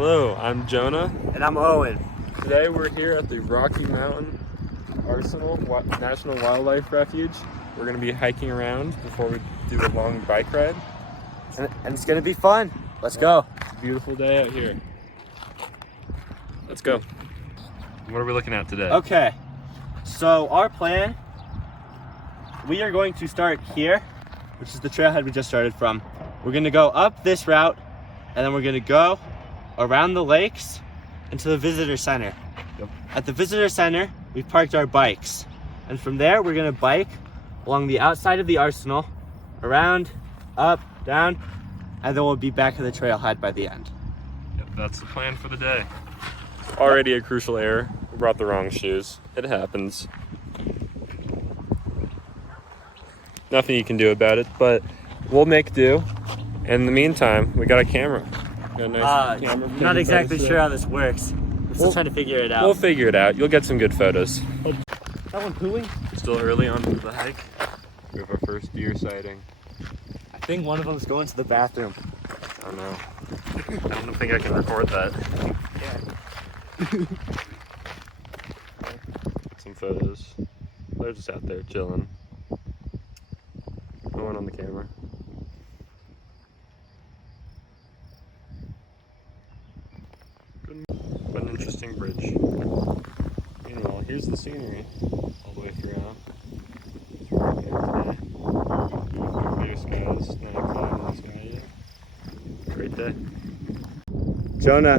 Hello, I'm Jonah. And I'm Owen. Today we're here at the Rocky Mountain Arsenal National Wildlife Refuge. We're going to be hiking around before we do a long bike ride. And it's going to be fun. Let's go. It's a beautiful day out here. Let's go. What are we looking at today? Okay, so our plan, we are going to start here, which is the trailhead we just started from. We're going to go up this route, and then we're going to go around the lakes into the visitor center. Yep. At the visitor center, we've parked our bikes. And from there, we're going to bike along the outside of the arsenal, around, up, down, and then we'll be back at the trailhead by the end. Yep, that's the plan for the day. Already a crucial error. We brought the wrong shoes. It happens. Nothing you can do about it, but we'll make do. In the meantime, we got a camera. Got a nice camera. Not exactly sure how this works. We're still trying to figure it out. We'll figure it out. You'll get some good photos. That one pooing? Still early on the hike. We have our first deer sighting. I think one of them's going to the bathroom. Oh no. I don't think I can record that. Yeah. Some photos. They're just out there chilling. No one on the camera. What an interesting bridge. Meanwhile, here's the scenery all the way throughout. It's right there today. Blue skies, 9 o'clock in the sky. Great day. Jonah,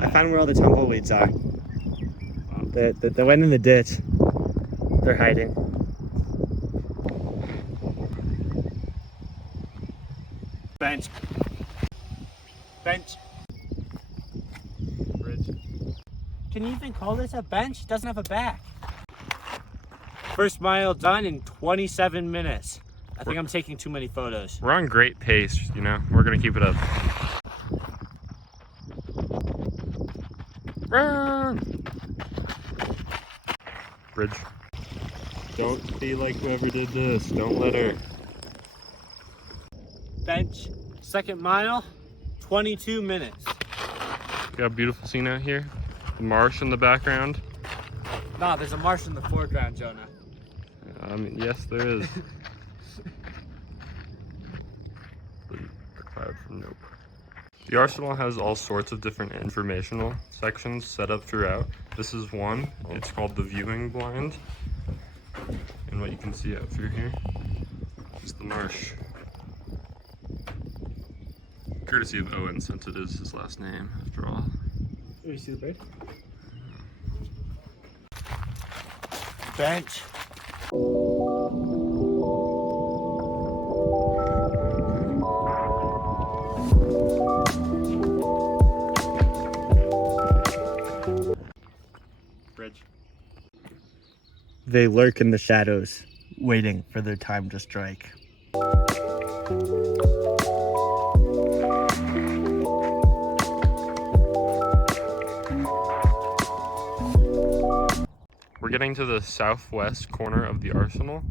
I found where all the tumbleweeds are. Wow. They went in the ditch. They're hiding. Bench. Bench. Bridge. Can you even call this a bench? It doesn't have a back. First mile done in 27 minutes. I think I'm taking too many photos. We're on great pace, you know. We're gonna keep it up. Run! Bridge. Don't be like whoever did this. Don't let her. Bench. Second mile, 22 minutes. Got a beautiful scene out here. The marsh in the background. Nah, there's a marsh in the foreground, Jonah. I mean, yes, there is. The cloud from Nope. The arsenal has all sorts of different informational sections set up throughout. This is one. It's called the viewing blind. And what you can see out through here is the marsh. Courtesy of Owen, since it is his last name, after all. You see the bird? Bench. Bridge. They lurk in the shadows, waiting for their time to strike. We're getting to the southwest corner of the arsenal,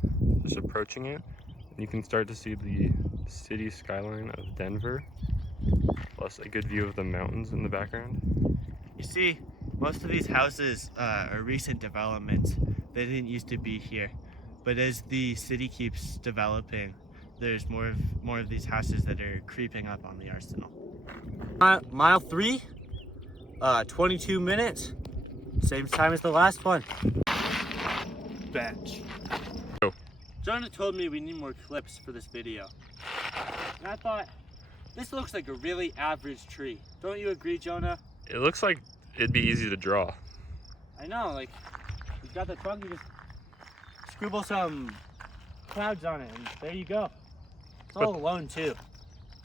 just approaching it. You can start to see the city skyline of Denver, plus a good view of the mountains in the background. You see, most of these houses are recent developments. They didn't used to be here. But as the city keeps developing, there's more of these houses that are creeping up on the arsenal. Mile 3, 22 minutes. Same time as the last one. Bench. Go. Jonah told me we need more clips for this video. And I thought, this looks like a really average tree. Don't you agree, Jonah? It looks like it'd be easy to draw. I know, like, you've got the trunk, you just scribble some clouds on it, and there you go. It's all alone, too.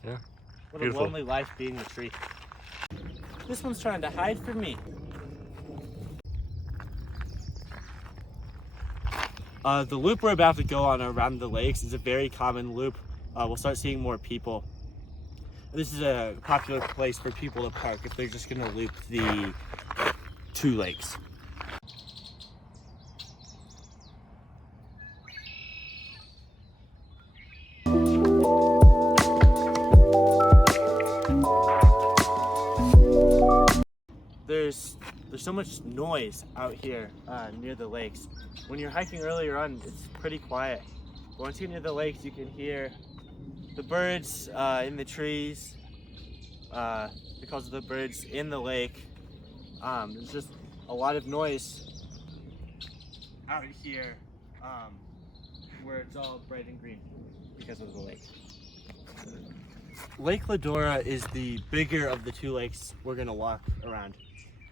Yeah. What Beautiful. a lonely life being a tree. This one's trying to hide from me. The loop we're about to go on around the lakes is a very common loop. We'll start seeing more people. This is a popular place for people to park if they're just gonna loop the 2 lakes. there's so much noise out here near the lakes. When you're hiking earlier on, it's pretty quiet. But once you get near the lakes, you can hear the birds in the trees because of the birds in the lake. There's just a lot of noise out here where it's all bright and green because of the lake. Lake Ladora is the bigger of the two lakes we're gonna walk around.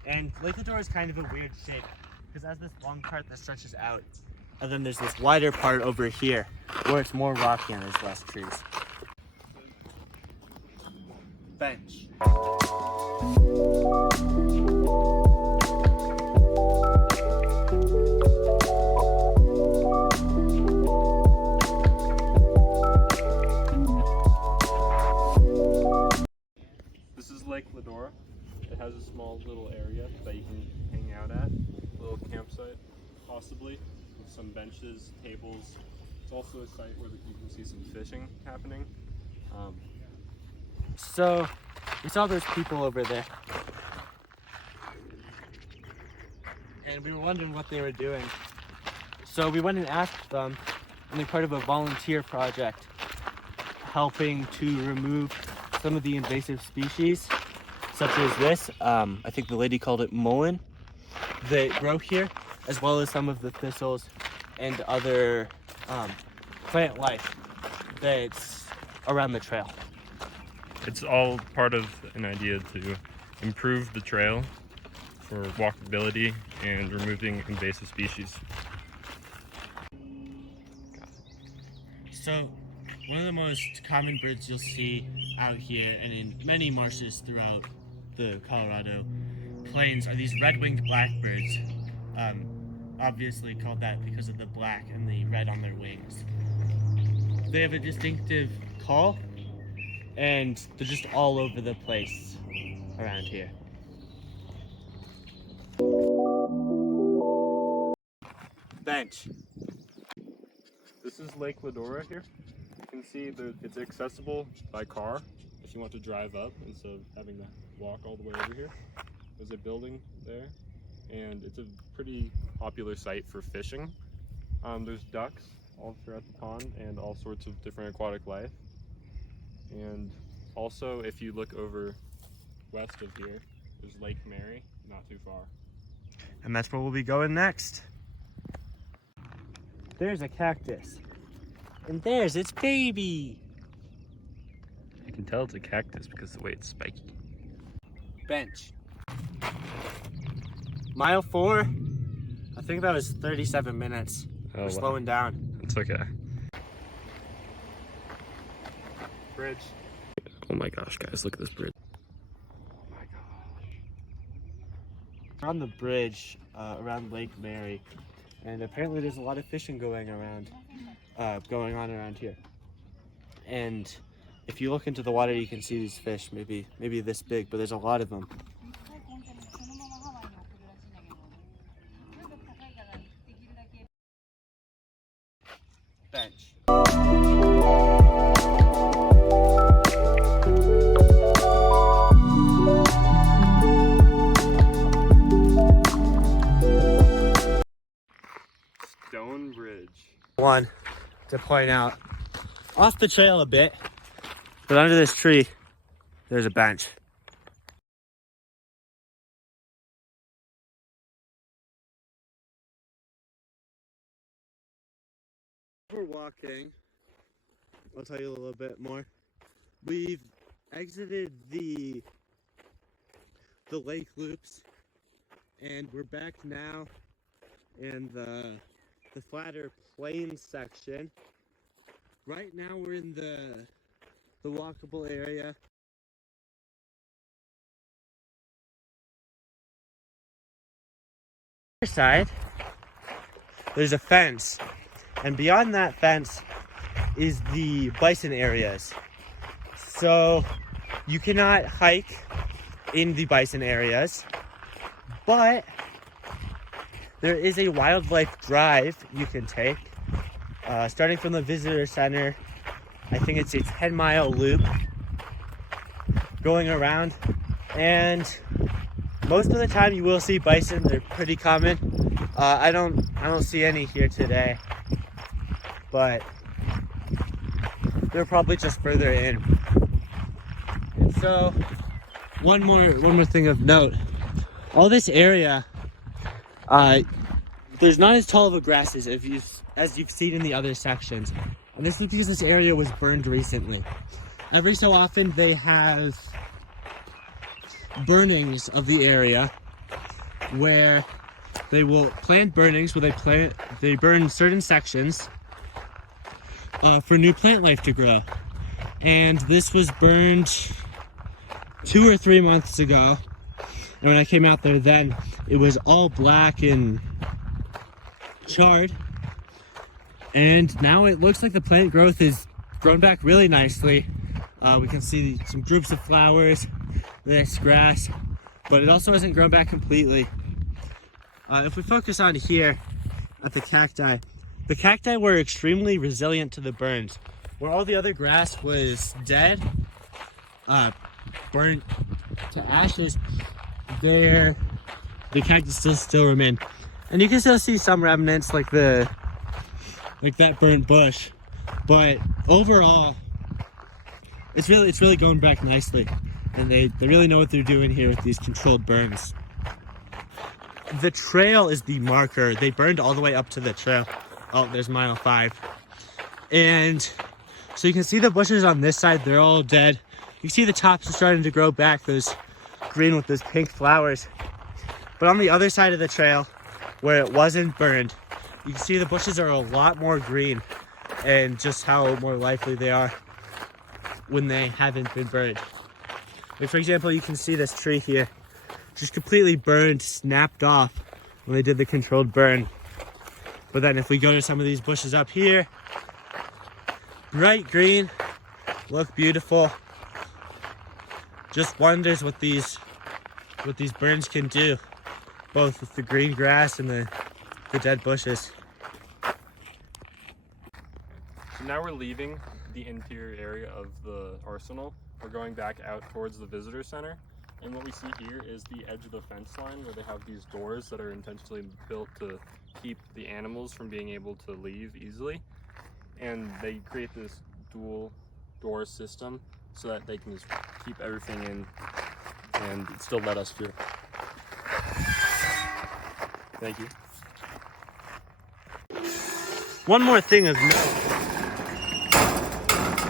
And Lake Ladora is kind of a weird shape because has this long part that stretches out, and then there's this wider part over here where it's more rocky and there's less trees. Bench. This is Lake Ladora. It has a small little area that you can hang out at, a little campsite, possibly, with some benches, tables. It's also a site where you can see some fishing happening. So we saw those people over there, and we were wondering what they were doing. So we went and asked them, and they're part of a volunteer project helping to remove some of the invasive species, such as this. I think the lady called it mullein, that grow here, as well as some of the thistles and other plant life that's around the trail. It's all part of an idea to improve the trail for walkability and removing invasive species. So, one of the most common birds you'll see out here and in many marshes throughout the Colorado plains are these red-winged blackbirds. Obviously called that because of the black and the red on their wings. They have a distinctive call, and they're just all over the place around here. Bench. This is Lake Ladora here. You can see that it's accessible by car if you want to drive up instead of having to walk all the way over here. There's a building there, and it's a pretty popular site for fishing. There's ducks all throughout the pond and all sorts of different aquatic life. And also, if you look over west of here, there's Lake Mary, not too far. And that's where we'll be going next. There's a cactus. And there's its baby. You can tell it's a cactus because of the way it's spiky. Bench. Mile 4, I think that was 37 minutes. We're slowing down. It's okay. Bridge. Oh my gosh, guys, look at this bridge. Oh my gosh. We're on the bridge around Lake Mary, and apparently there's a lot of fishing going on around here. And if you look into the water, you can see these fish, maybe this big, but there's a lot of them. Bench. Stone Bridge. One to point out, off the trail a bit, but under this tree, there's a bench. We're walking. I'll tell you a little bit more. We've exited the lake loops, and we're back now in the flatter plain section. Right now we're in the walkable area. On the other side, there's a fence, and beyond that fence is the bison areas. So you cannot hike in the bison areas, but there is a wildlife drive you can take, starting from the visitor center. I think it's a 10-mile loop going around, and Most of the time you will see bison. They're pretty common. I don't see any here today, but they're probably just further in. And so one more thing of note. All this area, there's not as tall of a grass as you've seen in the other sections. And this is because this area was burned recently. Every so often they have burnings of the area where they will plant burnings where they burn certain sections for new plant life to grow. And this was burned 2 or 3 months ago. And when I came out there then, it was all black and charred. And now it looks like the plant growth is grown back really nicely. We can see some groups of flowers, this grass, but it also hasn't grown back completely. If we focus on here at the cacti were extremely resilient to the burns. Where all the other grass was dead, burnt to ashes, the cactus still remain. And you can still see some remnants like that burnt bush, but overall it's really going back nicely, and they really know what they're doing here with these controlled burns. The trail is the marker. They burned all the way up to the trail. Oh, there's mile 5. And so you can see the bushes on this side, they're all dead. You can see the tops are starting to grow back, those green with those pink flowers. But on the other side of the trail, where it wasn't burned, you can see the bushes are a lot more green, and just how more likely they are when they haven't been burned. Like for example, you can see this tree here, just completely burned, snapped off when they did the controlled burn. But then if we go to some of these bushes up here, bright green, look beautiful. Just wonders what these burns can do, both with the green grass and the dead bushes. So now we're leaving the interior area of the arsenal. We're going back out towards the visitor center. And what we see here is the edge of the fence line where they have these doors that are intentionally built to keep the animals from being able to leave easily. And they create this dual door system so that they can just keep everything in and still let us through. Thank you. One more thing of note.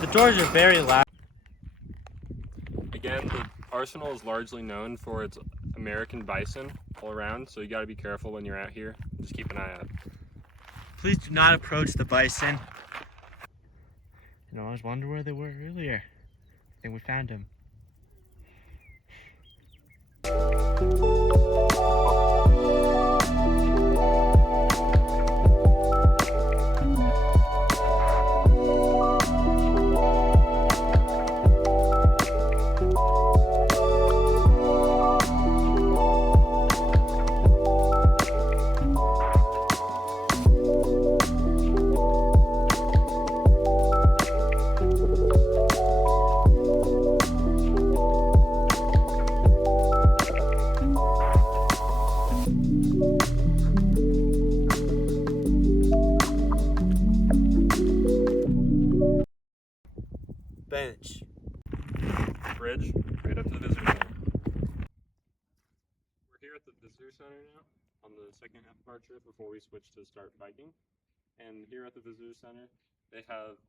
The doors are very loud. Again, the arsenal is largely known for its American bison all around, so you gotta be careful when you're out here. Just keep an eye out. Please do not approach the bison. I always wondered where they were earlier. I think we found them. Bench. Bridge, right up to the visitor center. We're here at the visitor center now, on the second half of our trip before we switch to start biking. And here at the visitor center, they have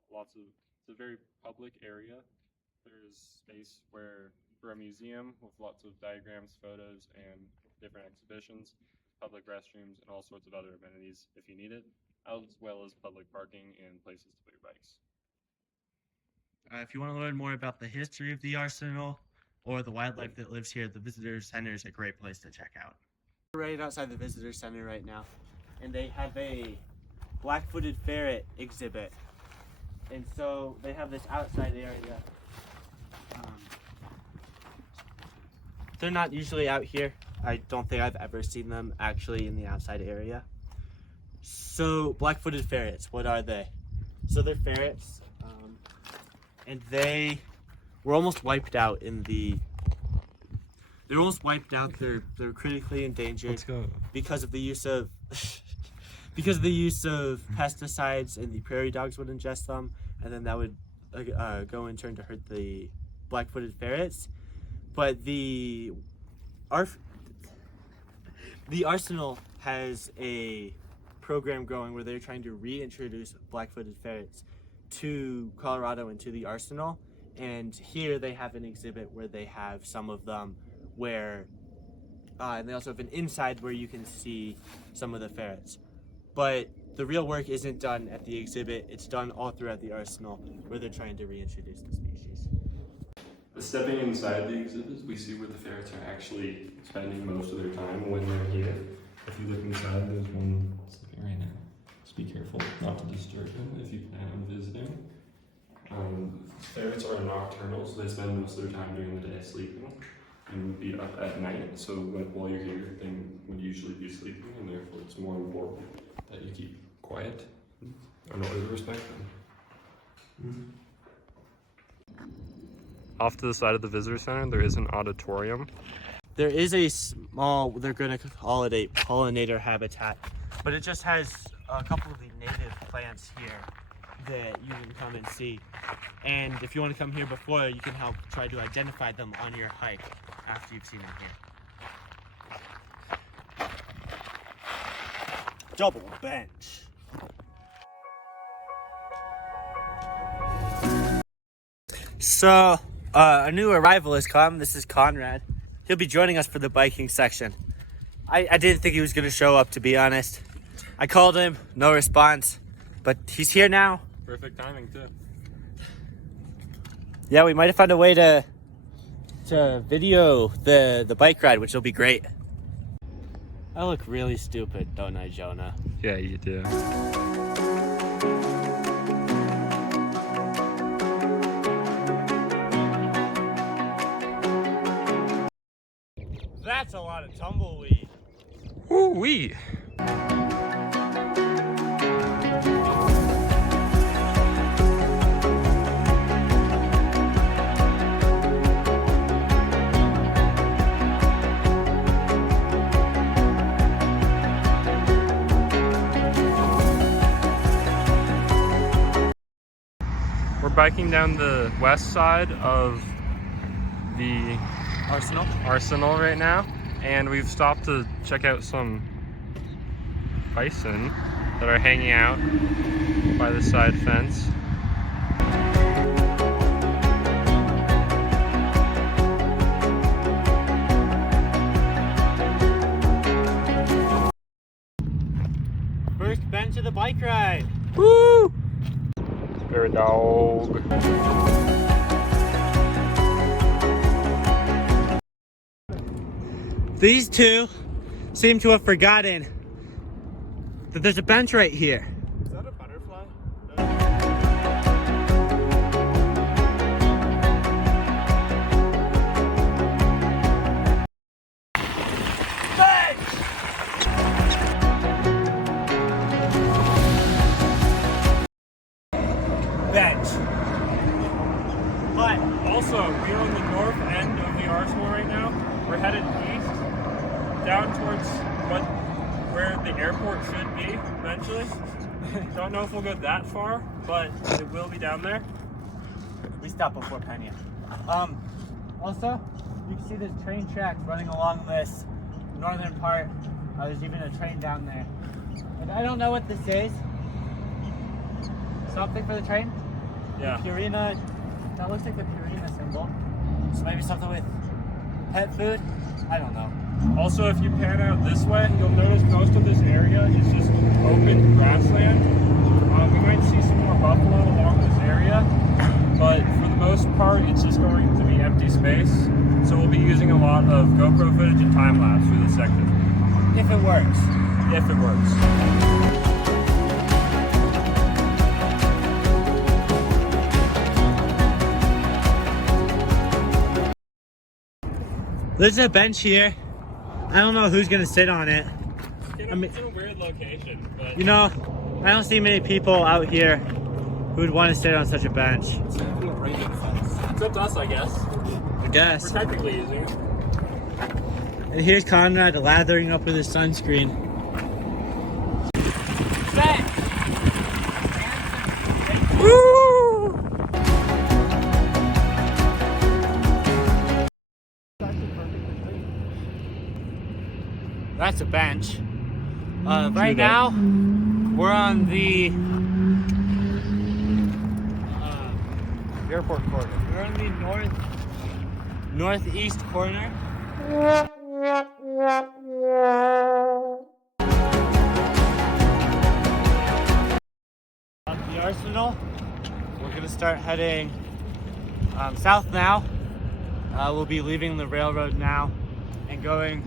it's a very public area. There's space for a museum with lots of diagrams, photos, and different exhibitions, public restrooms, and all sorts of other amenities if you need it, as well as public parking and places to put your bikes. If you want to learn more about the history of the arsenal or the wildlife that lives here, the visitor center is a great place to check out. We're right outside the visitor center right now, and they have a black-footed ferret exhibit. And so they have this outside area. They're not usually out here. I don't think I've ever seen them actually in the outside area. So black-footed ferrets, what are they? So they're ferrets. And they were almost wiped out in the they're almost wiped out. They're critically endangered. Let's go. Because of the use of because of the use of pesticides, and the prairie dogs would ingest them, and then that would go in turn to hurt the black-footed ferrets. But the Arsenal has a program going where they're trying to reintroduce black-footed ferrets to Colorado and to the Arsenal. And here they have an exhibit where they have some of them where, and they also have an inside where you can see some of the ferrets. But the real work isn't done at the exhibit, it's done all throughout the Arsenal where they're trying to reintroduce the species. Stepping inside the exhibits, we see where the ferrets are actually spending most of their time when they're here. If you look inside, there's one sleeping right now. Just be careful not to disturb him if you plan on visiting. Ferrets are nocturnal, so they spend most of their time during the day sleeping and would be up at night. So while you're here, they would usually be sleeping, and therefore it's more important that you keep quiet in order to respect them. Off to the side of the visitor center, there is an auditorium. There is a small, they're going to call it a pollinator habitat, but it just has a couple of the native plants here that you can come and see. And if you want to come here before, you can help try to identify them on your hike after you've seen them here. Double bench. So, a new arrival has come. This is Conrad. He'll be joining us for the biking section. I didn't think he was going to show up, to be honest. I called him, no response, but he's here now. Perfect timing too. Yeah, we might have found a way to video the bike ride, which will be great. I look really stupid, don't I, Jonah? Yeah, you do. That's a lot of tumbleweed. Ooh-wee. We're biking down the west side of the Arsenal right now, and we've stopped to check out some bison that are hanging out by the side fence. First bench of the bike ride. Woo! Spirit dog. These two seem to have forgotten that there's a bench right here. Is that a butterfly? Bench. But Also, we're on the north end of the Arsenal right now. We're headed east, down towards where the airport should be eventually. Don't know if we'll go that far, but it will be down there. we stopped before Pena. Also, you can see there's train tracks running along this northern part. There's even a train down there. And I don't know what this is. Something for the train? Yeah. Purina. That looks like the Purina symbol. So maybe something with pet food? I don't know. Also, if you pan out this way, you'll notice most of this area is just open grassland. We might see some more buffalo along this area, but for the most part, it's just going to be empty space. So we'll be using a lot of GoPro footage and time lapse for this section. If it works. If it works. There's a bench here. I don't know who's gonna sit on it. It's in a weird location, but You know, I don't see many people out here who would want to sit on such a bench. it's up to us, I guess. I guess. We're technically using it. And here's Conrad lathering up with his sunscreen. Woo! That's a bench. Right now, we're on the Airport corner. we're on the northeast corner. Up the Arsenal. We're gonna start heading south now. We'll be leaving the railroad now and going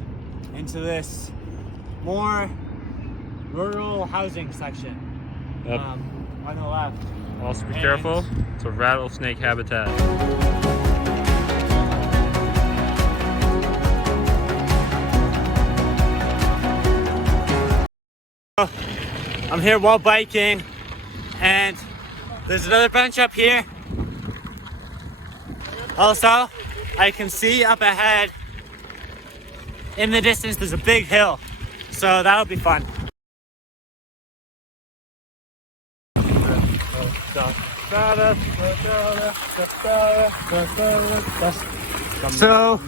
into this more rural housing section. Yep. On the left. Also be careful, it's a rattlesnake habitat. I'm here while biking, and there's another bench up here. Also, I can see up ahead in the distance there's a big hill, so that'll be fun. So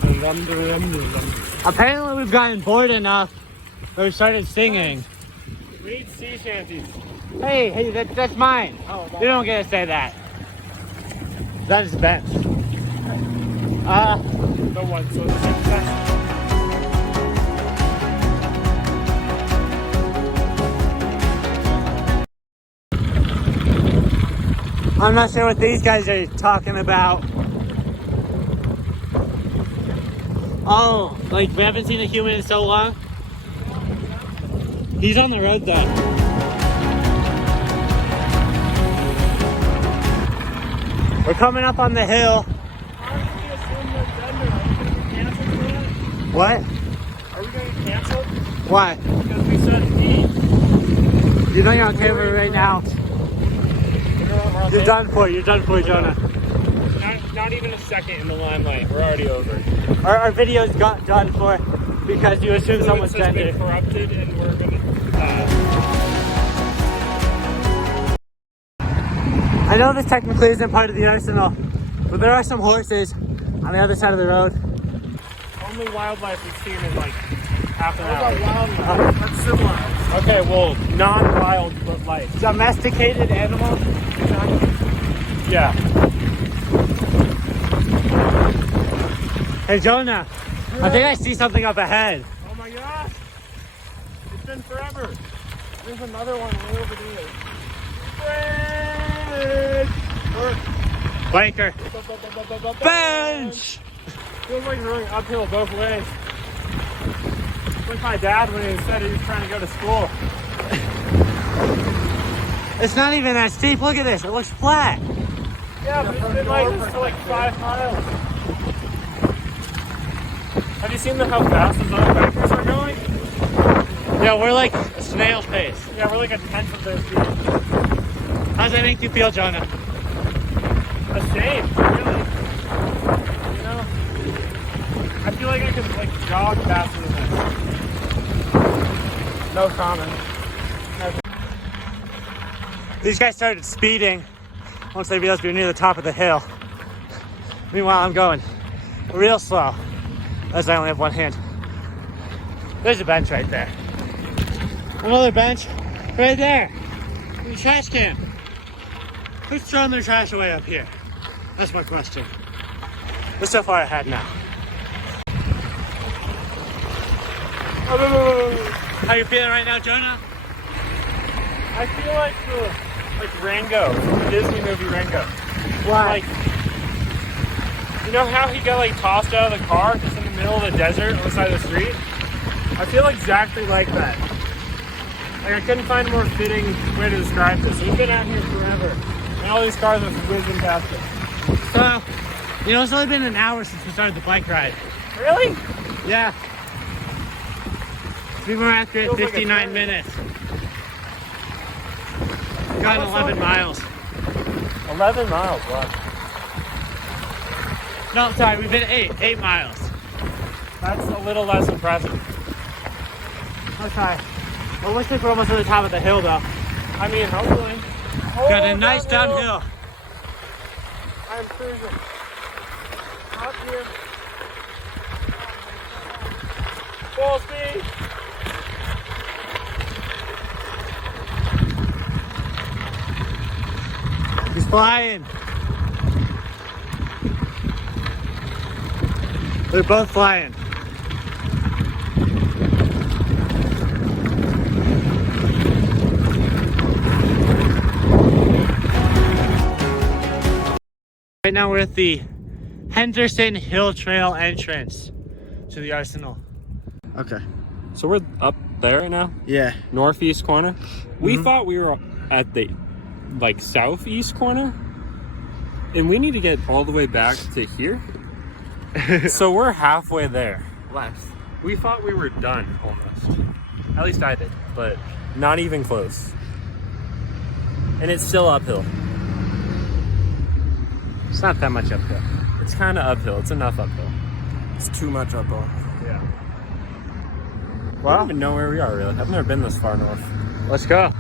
apparently we've gotten bored enough that we started singing. We need sea shanties. Hey, that's mine. Oh, You don't get to say that. That is the bench. The one, so that's I'm not sure what these guys are talking about. Oh, like we haven't seen a human in so long? He's on the road then. We're coming up on the hill. What? Are we going to get canceled? Why? Because we said D. You know you're on camera right now. You're done for, Jonah. Not even a second in the limelight. We're already over. Our video's got done for because you assume someone's It's been gender. corrupted, and we're gonna. I know this technically isn't part of the arsenal, but there are some horses on the other side of the road. Only wildlife we've seen in like half an hour. Wildlife? That's civilized. Okay, well, non-wild but life. Domesticated animals? Yeah. Hey Jonah, I think I see something up ahead. Oh my gosh! It's been forever. There's another one way over there. Biker. Bench! Feels like you're going uphill both ways. Like my dad when he said he was trying to go to school. It's not even that steep. Look at this. It looks flat. Yeah, but it's been like this for like 5 miles. Have you seen how fast those other bikers are going? Yeah, we're like a snail's pace. Yeah, we're like a tenth of their speed. How does that make you feel, Jonah? Ashamed, really. You know? I feel like I could like jog faster than this. No comment. These guys started speeding once they realized we were near the top of the hill. Meanwhile, I'm going real slow as I only have one hand. There's a bench right there. Another bench right there. The trash can. Who's throwing their trash away up here? That's my question. We're so far ahead now. How you feeling right now, Jonah? I feel like Rango, the Disney movie Rango. Why? Like, you know how he got like tossed out of the car just in the middle of the desert on the side of the street? I feel exactly like that. Like I couldn't find a more fitting way to describe this. We've been out here forever, and all these cars are whizzing past us. So, you know, it's only been an hour since we started the bike ride. Really? Yeah. To be more accurate, Feels like a 59 journey. minutes. Gone 11 miles. 11 miles, wow. No, sorry, we've been 8 miles. That's a little less impressive. Okay. Well, looks like we're almost at the top of the hill, though. I mean, hopefully. Got a nice downhill. I'm cruising. Up here. Full speed. He's flying. They're both flying. Right now we're at the Henderson Hill Trail entrance to the Arsenal. Okay. So we're up there right now, Yeah. northeast corner. We thought we were at the like southeast corner, and we need to get all the way back to here. So we're halfway there. Left. We thought we were done almost. At least I did, but not even close. And it's still uphill. It's not that much uphill. It's kind of uphill. It's enough uphill. It's too much uphill. Yeah. I don't even know where we are, really. I've never been this far north. Let's go.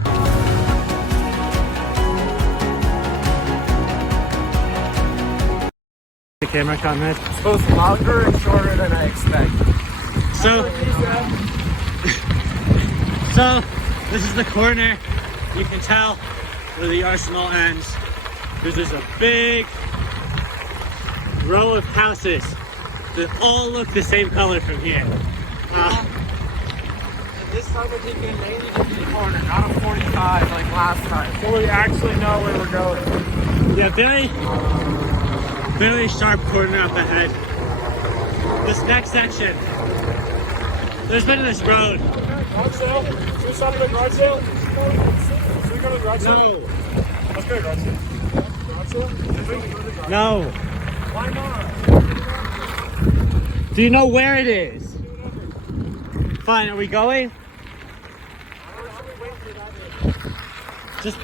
The camera shot, man. It's both longer and shorter than I expected. So this is the corner. You can tell where the Arsenal ends. There's a big row of houses that all look the same color from here. This time we're taking a 90-degree corner, not a 45 like last time. So we actually know where we're going. Yeah, very sharp corner up ahead. This next section, there's been this road. Garage sale? Should we stop at the garage sale? Should we go to the garage sale? No, Let's go to the garage sale. Garage sale? no. Why not? Do you know where it is? Fine, are we going? Just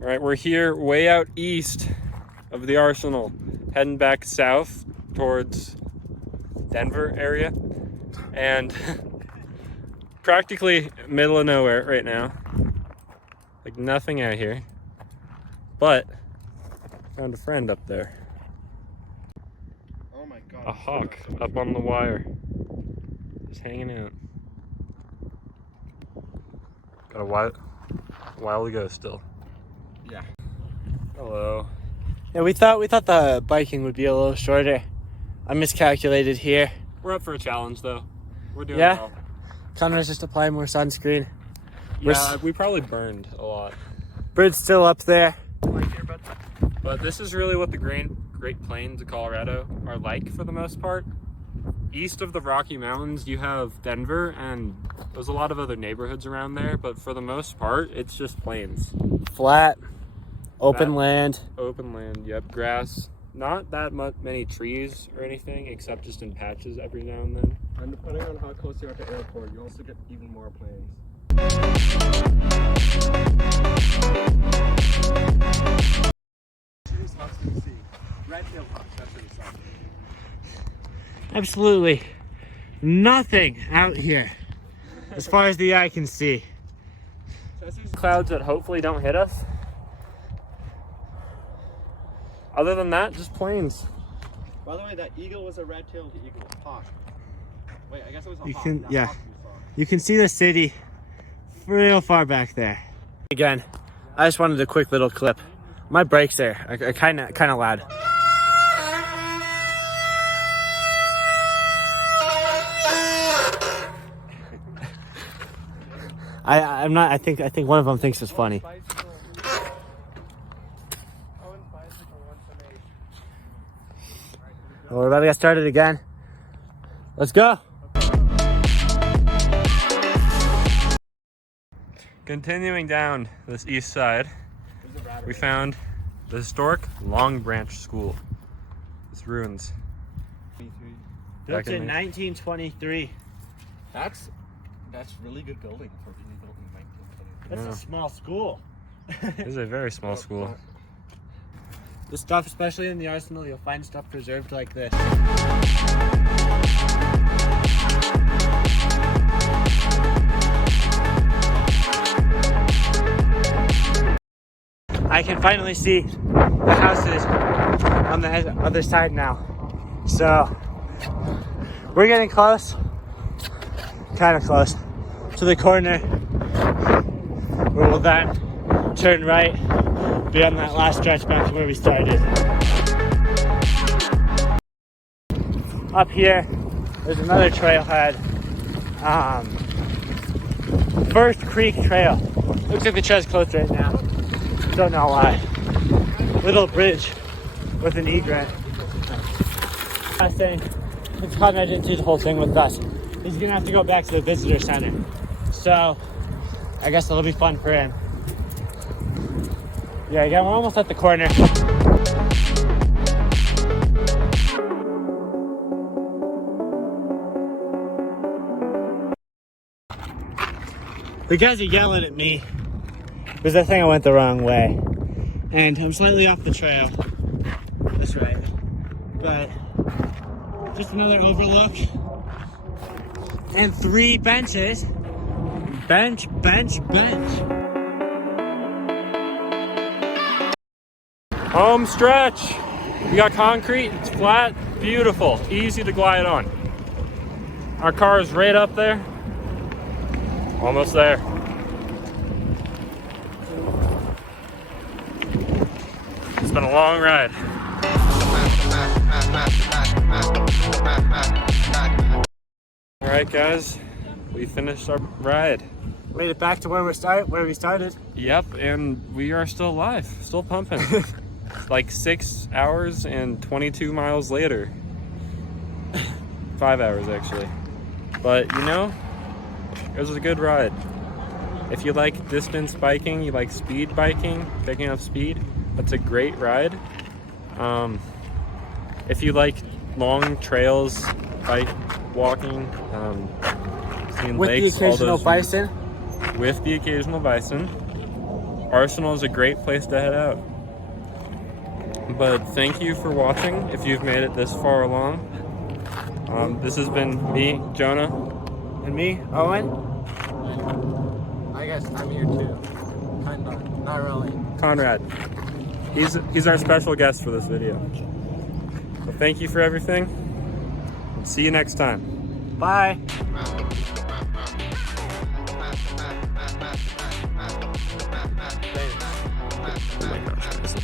All right, we're here way out east of the Arsenal, heading back south towards Denver area, and practically middle of nowhere right now. Like nothing out here, but found a friend up there. Oh my god. A hawk up on the wire, just hanging out. Got a while to go still. Yeah. Hello. yeah, we thought the biking would be a little shorter. I miscalculated here. We're up for a challenge though. We're doing Yeah? well. Connor's just applying more sunscreen. Yeah, we probably burned a lot. Bird's still up there. But this is really what the Great Plains of Colorado are like for the most part. East of the Rocky Mountains, you have Denver, and there's a lot of other neighborhoods around there, but for the most part, it's just plains. Flat, open Flat. land. Open land, yep, grass. Not that many trees or anything, except just in patches every now and then. And depending on how close you are to the airport, you also get even more planes. Red Hill Hawks, that's what it's on. Absolutely nothing out here as far as the eye can see. Clouds that hopefully don't hit us. Other than that, just plains. By the way, that eagle was a red-tailed eagle. Hawk. Wait, I guess it was a You hawk. can, That yeah. hawk we saw. You can see the city real far back there. Again, I just wanted a quick little clip. My brakes there are kind of loud. I'm not. I think one of them thinks it's funny. Well, we're about to get started again. Let's go. Continuing down this east side, we found the historic Long Branch School. It's ruins. Built Back in in the- 1923. That's really good building for being built in 1920. That's Yeah. a small school. This is a very small school. The stuff, especially in the arsenal, you'll find stuff preserved like this. I can finally see the houses on the other side now. So we're getting close, kind of close, to the corner where we'll then turn right beyond that last stretch back to where we started. Up here, there's another trailhead. First Creek Trail. Looks like the trail's closed right now. Don't know why. Little bridge with an egret. Last thing, since Conrad didn't do the whole thing with us, he's gonna have to go back to the visitor center. So, I guess it'll be fun for him. Yeah, again, we're almost at the corner. The guys are yelling at me because I think I went the wrong way. And I'm slightly off the trail. That's right. But just another overlook. And 3 benches. Bench, bench, bench. Home stretch. We got concrete. It's flat, beautiful, easy to glide on. Our car is right up there. Almost there. It's been a long ride. All right, guys, we finished our ride. Made it back to where we started. Yep, and we are still alive, still pumping. Like 6 hours and 22 miles later. 5 hours actually. But you know, it was a good ride. If you like distance biking, you like speed biking, picking up speed, that's a great ride. If you like long trails, bike walking, seeing With lakes, the occasional all those bison. with the occasional bison, Arsenal is a great place to head out. But thank you for watching if you've made it this far along. This has been me, Jonah. And me, Owen. I guess I'm here too. Kinda, not really. Conrad. He's our special guest for this video. So thank you for everything. See you next time. Bye. Oh my gosh, guys, look at this.